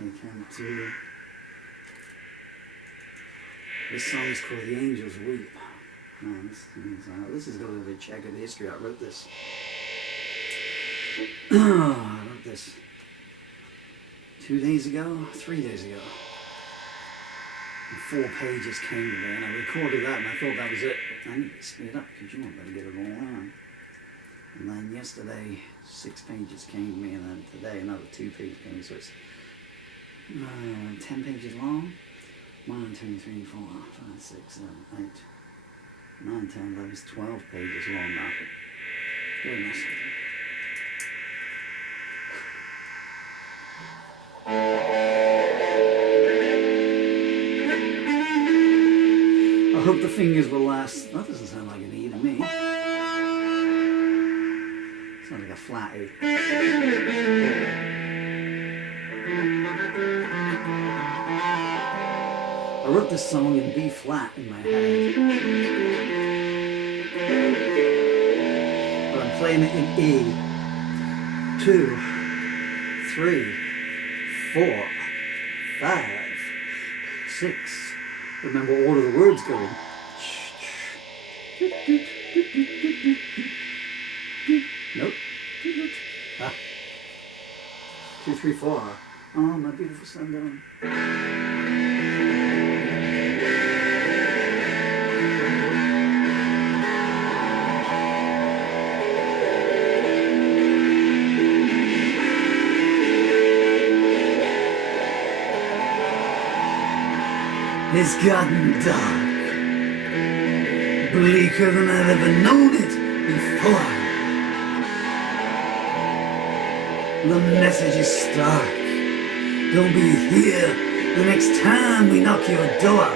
They came to. This song is called The Angels Weep. Man, this has got a little checkered history. I wrote this. I wrote this 3 days ago. And 4 pages came to me, and I recorded that, and I thought that was it. I need to speed up because you won't better get it all on. And then yesterday, 6 pages came to me, and then today another 2 pages came. So it's 10 pages long. 1, 2, 3, 4, 5, 6, 7, 8, 9, 10, 11, 12 pages long now. Goodness. I hope the fingers will last. That doesn't sound like an E to me. Sounds like a flat E. I wrote this song in B flat in my head, but I'm playing it in E. 2, 3, 4, 5, 6. Remember what order the words go in. Nope. Ah. 2, 3, 4. Oh, my beautiful sundown. It's gotten dark, bleaker than I've ever known it before. The message is stark. Don't be here the next time we knock your door.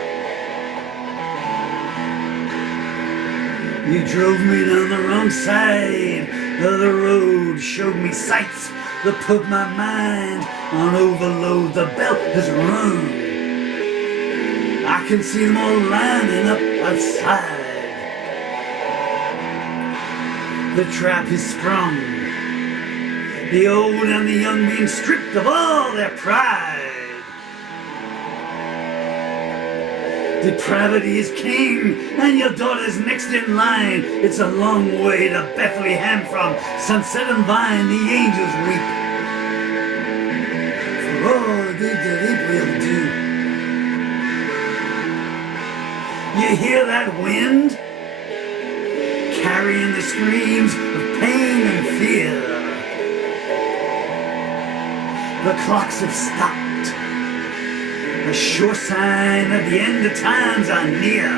You drove me down the wrong side of the road, showed me sights that put my mind on overload. The bell has rung. I can see them all lining up outside. The trap is sprung. The old and the young being stripped of all their pride. Depravity is king, and your daughter's next in line. It's a long way to Bethlehem from Sunset and Vine. The angels weep for all the good that it will do. You hear that wind? Carrying the screams of pain and fear. The clocks have stopped. A sure sign that the end of times are near.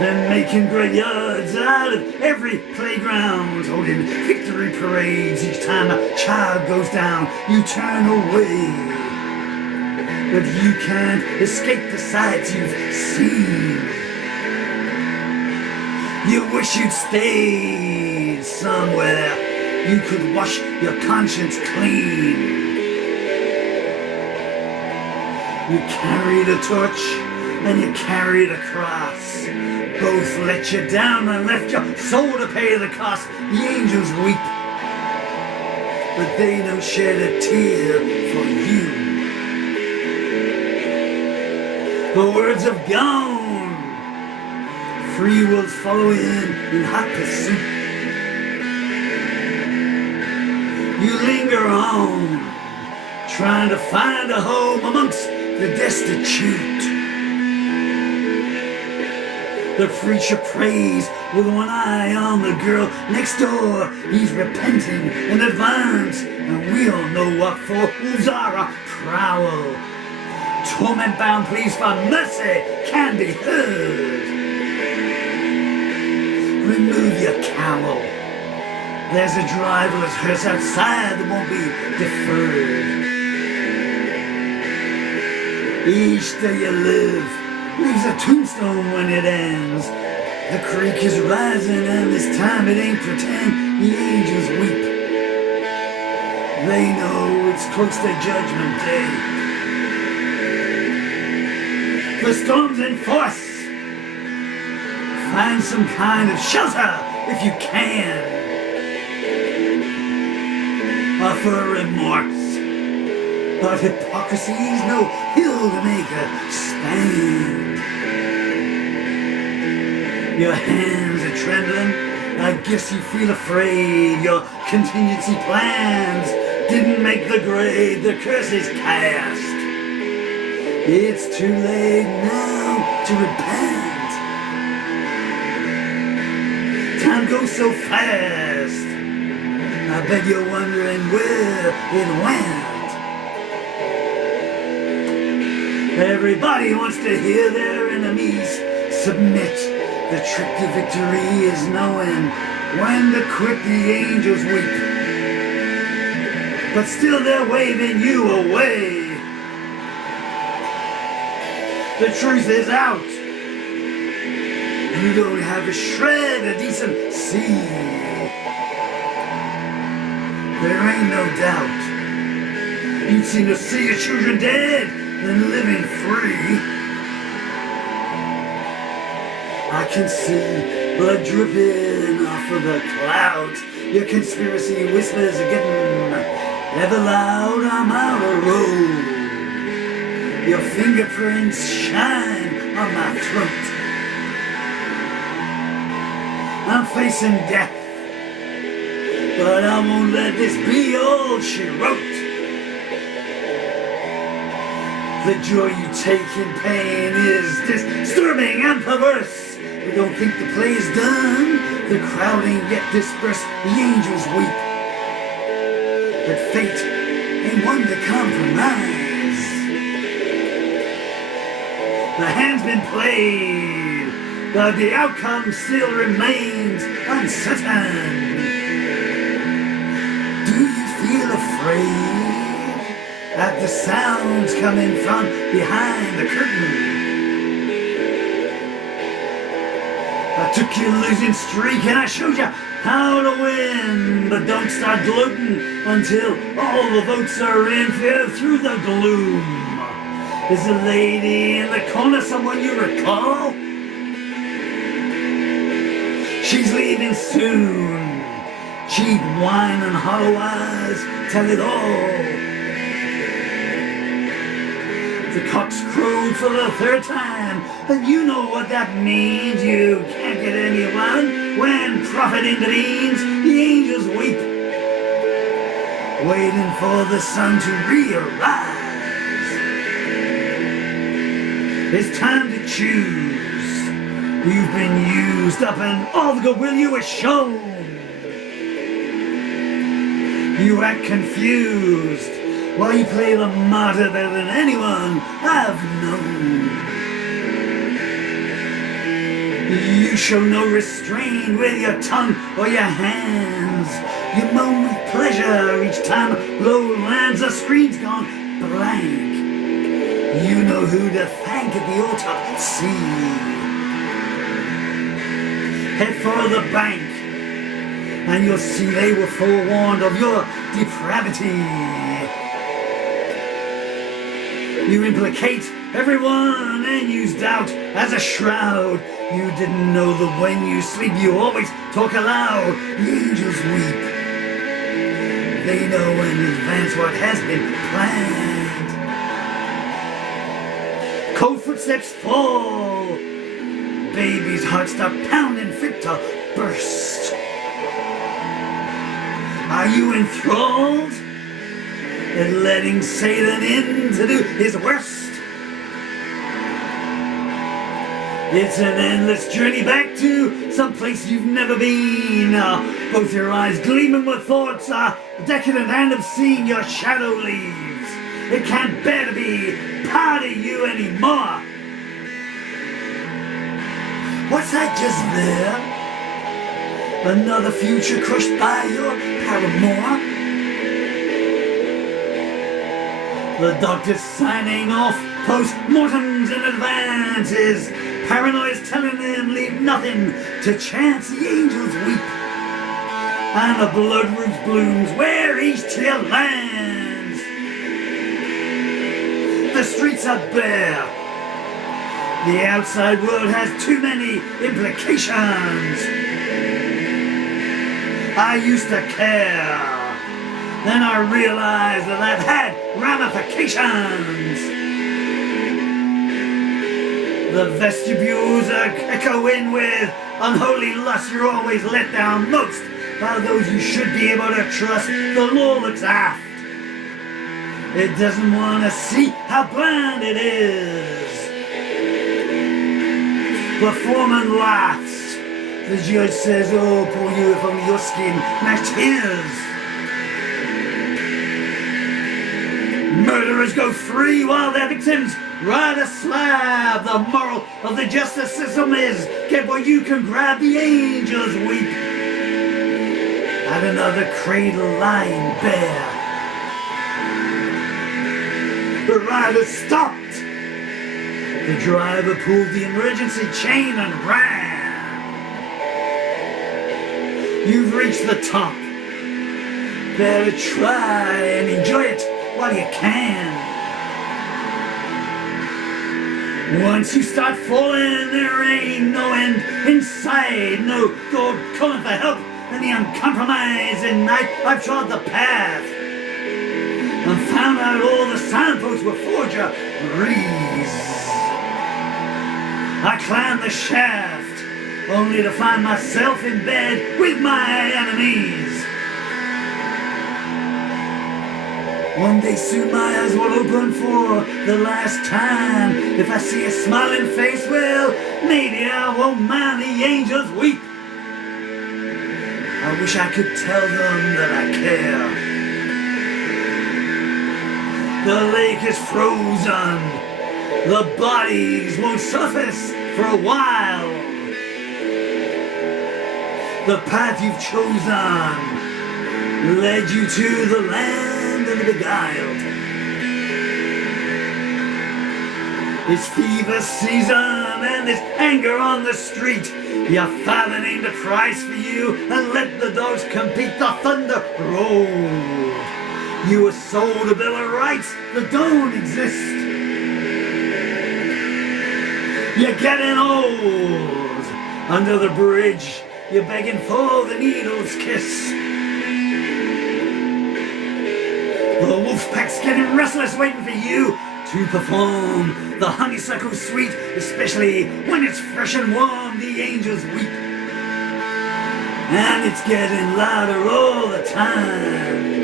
They're making graveyards out of every playground, holding victory parades. Each time a child goes down, you turn away. But you can't escape the sights you've seen. You wish you'd stayed somewhere you could wash your conscience clean. You carried a torch and you carried a cross. Both let you down and left your soul to pay the cost. The angels weep, but they don't shed a tear for you. The words have gone. Free wills follow in hot pursuit. You linger on, trying to find a home amongst the destitute. The preacher prays with one eye on the girl next door. He's repenting in advance, and we all know what for. Uzara prowl. Torment-bound pleas for mercy can be heard. Remove your cowl. There's a driverless hearse outside that won't be deferred. Each day you live leaves a tombstone when it ends. The creek is rising and this time it ain't pretend. The angels weep. They know it's close to Judgment Day. The storm's in force. Find some kind of shelter if you can. offer remorse. But hypocrisy's no hill to make a stand. Your hands are trembling, I guess you feel afraid. Your contingency plans didn't make the grade, the curse is cast. It's too late now to repent. Time goes so fast, I bet you're wondering where it went. Everybody wants to hear their enemies submit. The trick to victory is knowing when to quit. The angels weep, but still they're waving you away. The truth is out. You don't have a shred of decency. There ain't no doubt. You'd sooner see your children dead than living free. I can see blood dripping off of the clouds. Your conspiracy whispers are getting ever loud. I'm out of road. Your fingerprints shine on my throat. I'm facing death, but I won't let this be all she wrote. The joy you take in pain is disturbing and perverse. We don't think the play is done. The crowd ain't yet dispersed. The angels weep, but fate ain't one to compromise. The hand's been played, but the outcome still remains uncertain. Do you feel afraid at the sounds coming from behind the curtain? I took your losing streak and I showed you how to win. But don't start gloating until all the votes are in. Fear through the gloom. Is the lady in the corner someone you recall? She's leaving soon. Cheap wine and hollow eyes tell it all. The cock's crowed for the third time, and you know what that means. You can't get anyone when prophet intervenes. The angels weep, waiting for the sun to re-arise. It's time to choose. You've been used up and all the goodwill you were shown. You act confused while you play the martyr better than anyone I've known. You show no restraint with your tongue or your hands. You moan with pleasure each time a blow lands. The screen's gone blank. You know who to thank at the autopsy. Head for the bank, and you'll see they were forewarned of your depravity. You implicate everyone and use doubt as a shroud. You didn't know that when you sleep you always talk aloud. The angels weep. They know in advance what has been planned. Cold footsteps fall. Baby's heart start pounding fit to burst. Are you enthralled in letting Satan in to do his worst? It's an endless journey back to some place you've never been. Both your eyes gleaming with thoughts decadent and obscene. Your shadow leaves. It can't bear to be part of you anymore. What's that just there? Another future crushed by your paramour? The doctor's signing off post-mortems in advance. His paranoia's telling him leave nothing to chance. The angels weep, and the blood roots blooms where each tear lands. The streets are bare. The outside world has too many implications. I used to care, Then I realized that that had ramifications. The vestibules are echoing with unholy lust. You're always let down most by those you should be able to trust. The law looks aft. It doesn't want to see how blind it is. The foreman laughs. The judge says, oh, poor you, if only your skin matched his. Murderers go free while their victims ride a slab. The moral of the justice system is get what you can grab. The angels weep at another cradle lying bare. The rider stopped. The driver pulled the emergency chain and ran. You've reached the top. Better try and enjoy it while you can. Once you start falling, there ain't no end in sight. No God calling for help in the uncompromising night. I've trod the path and found out all the signposts were forgeries. I climbed the shaft only to find myself in bed with my enemies. One day soon my eyes will open for the last time. If I see a smiling face, well, maybe I won't mind. The angels weep. I wish I could tell them that I care. The lake is frozen. The bodies won't surface for a while. The path you've chosen led you to the land of the beguiled. It's fever season and there's anger on the street. Your father named a price for you and let the dogs compete. The thunder rolled. You were sold a bill of rights that don't exist. You're getting old. Under the bridge, you're begging for the needle's kiss. The wolf pack's getting restless waiting for you to perform the honeysuckle suite, especially when it's fresh and warm. The angels weep. And it's getting louder all the time.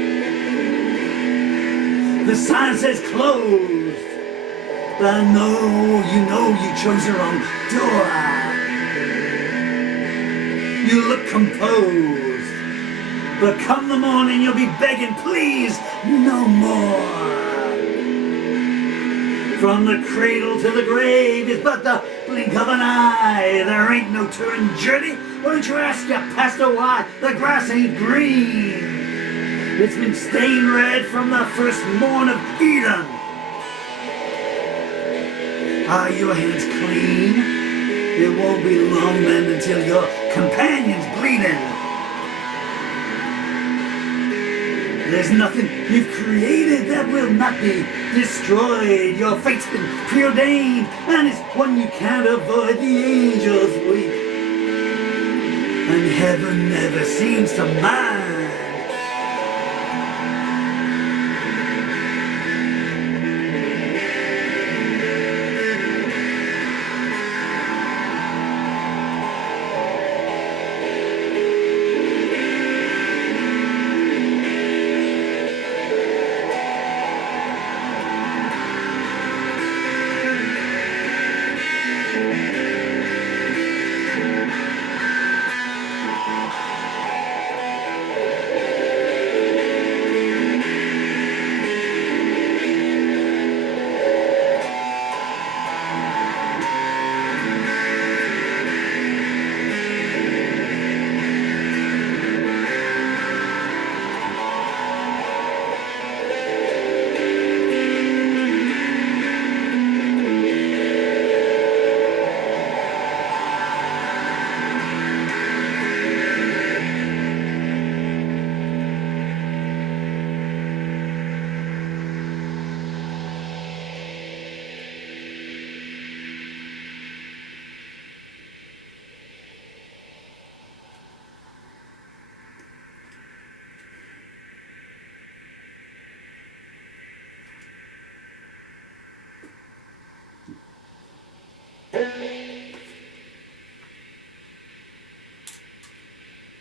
The sign says closed. But I know you chose the wrong door. You look composed. But come the morning you'll be begging, please, no more. From the cradle to the grave is but the blink of an eye. There ain't no turn journey. Why don't you ask your pastor why the grass ain't green? It's been stained red from the first morn of Eden. Are your hands clean? It won't be long then until your companion's bleeding. There's nothing you've created that will not be destroyed. Your fate's been preordained, and it's one you can't avoid. The angels weep, and heaven never seems to mind.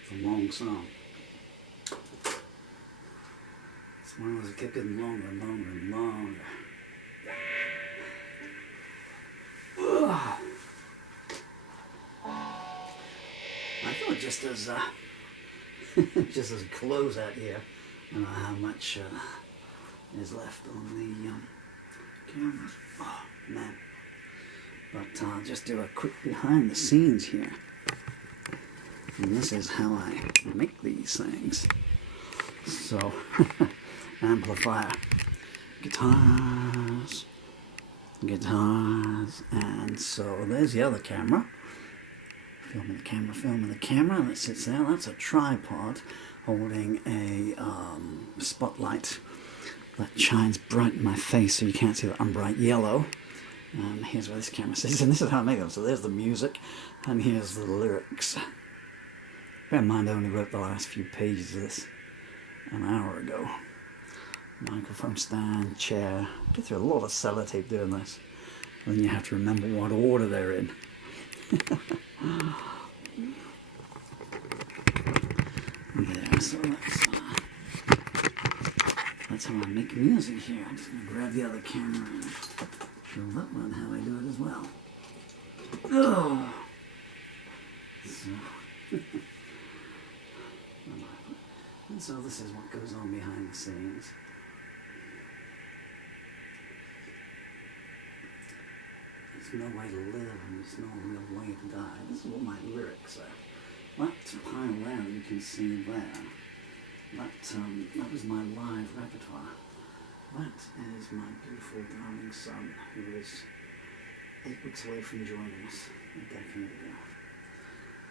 It's a long song. It's one of those that kept getting longer and longer and longer. Ugh. I thought just as a closeout here, I don't know how much is left on the camera. Oh man! But I'll just do a quick behind the scenes here. And this is how I make these things. So, amplifier, guitars, and so there's the other camera. Filming the camera, and it sits there. That's a tripod holding a spotlight that shines bright in my face so you can't see that I'm bright yellow. And here's where this camera sits, and this is how I make them. So there's the music, and here's the lyrics. Bear in mind I only wrote the last few pages of this an hour ago. Microphone stand, chair. Get through a lot of sellotape doing this. And then you have to remember what order they're in. There, so that's how I make music here. I'm just going to grab the other camera and show that one how I do it as well. Oh. So. And so this is what goes on behind the scenes. There's no way to live and there's no real way to die. This is what my lyrics are. That pile there you can see there, that was my live repertoire. That is my beautiful darling son who is 8 weeks away from joining us a decade ago.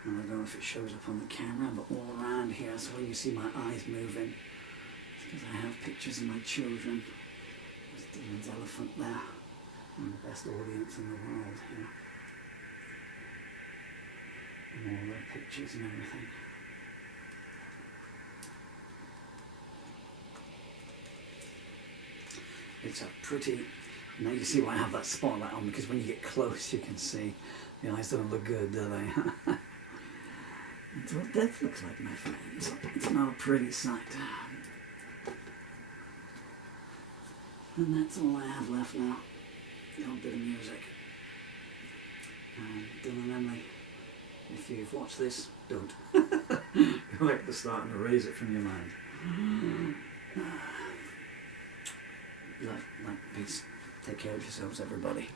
And I don't know if it shows up on the camera, but all around here, that's where you see my eyes moving. It's because I have pictures of my children. There's Dylan's elephant there. And the best audience in the world here. And all their pictures and everything. It's a pretty... Now you see why I have that spotlight on, because when you get close you can see the eyes don't look good, do they? That's what death looks like, my friends. It's not a pretty sight. And that's all I have left now. The old bit of music. And Dylan and Emily, if you've watched this, don't. Go back to the start and erase it from your mind. Love, light, peace. Take care of yourselves, everybody.